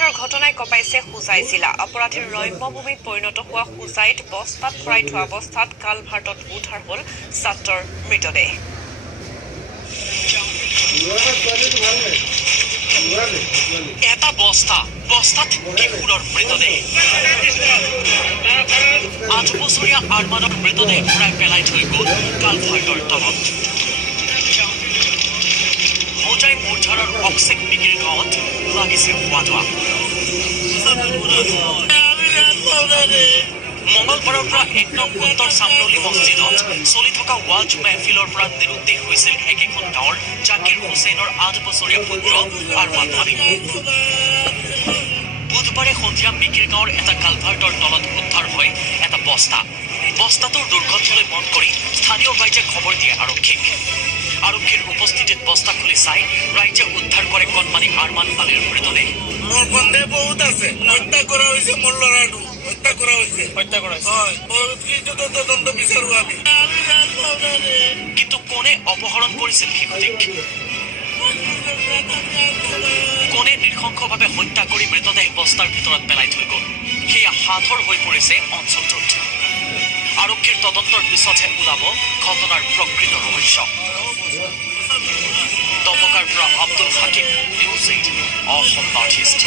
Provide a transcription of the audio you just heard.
হত্যাকাণ্ডৰ ঘটনাই কঁপাইছে হোজাই জিলা। অপৰাধীৰ ৰম্যভূমিত পৰিণত হোৱা হোজাইত বস্তাত ভৰাই থোৱা অৱস্থাত কালভাৰ্টত উদ্ধাৰ হ'ল ছাত্ৰৰ মৃতদেহ। এটা বস্তাত কিশোৰৰ মৃতদেহ। ৮ বছৰীয়া আৰমানৰ মৃতদেহ ভৰাই পেলাই থৈ গ'ল কালভাৰ্টৰ তলত। হোজাই মোৰঝাৰৰ অক্সেক মিকিৰ গাঁৱত লাগিছে হোৱা-দোৱা। মঙলবাৰৰ পৰা ১ নং উত্তৰ চামৰলি মছজিদত চলি থকা ৱাজ মেহফিলৰ পৰা নিৰুদ্দেশ হৈছিল একেখন গাঁৱৰ জাকিৰ হুছেইনৰ ৮ বছৰীয়া পুত্ৰ আৰমান মালিক। বুধবাৰে সন্ধিয়া মিকিৰ গাঁৱৰ এটা কালভাৰ্টৰ তলত উদ্ধাৰ হয় এটা বস্তাটোৰ দুৰ্গন্ধলৈ মন কৰি স্থানীয় ৰাইজে খবৰ দিয়ে আৰক্ষীক। আৰক্ষীৰ উপস্থিতিত বস্তা খুলি চাই ৰাইজে উদ্ধাৰ কৰে কণমানি আৰমান আলীৰ মৃতদেহ। মোৰ সন্দেহ বহুত আছে। হত্যা কৰা হৈছে মোৰ ল'ৰাটো। কিন্তু কোনে অপহৰণ কৰিছিল শিশুটিক? কোনে নৃশংসভাৱে হত্যা কৰি মৃতদেহ বস্তাৰ ভিতৰত পেলাই থৈ গ'ল? সেয়া সাঁথৰ হৈ পৰিছে অঞ্চলটোত। আৰক্ষীৰ তদন্তৰ পিছতহে ওলাব ঘটনাৰ প্ৰকৃত ৰহস্য। দমকাৰ পৰা Abdul Hakim, news 8 Assam north east.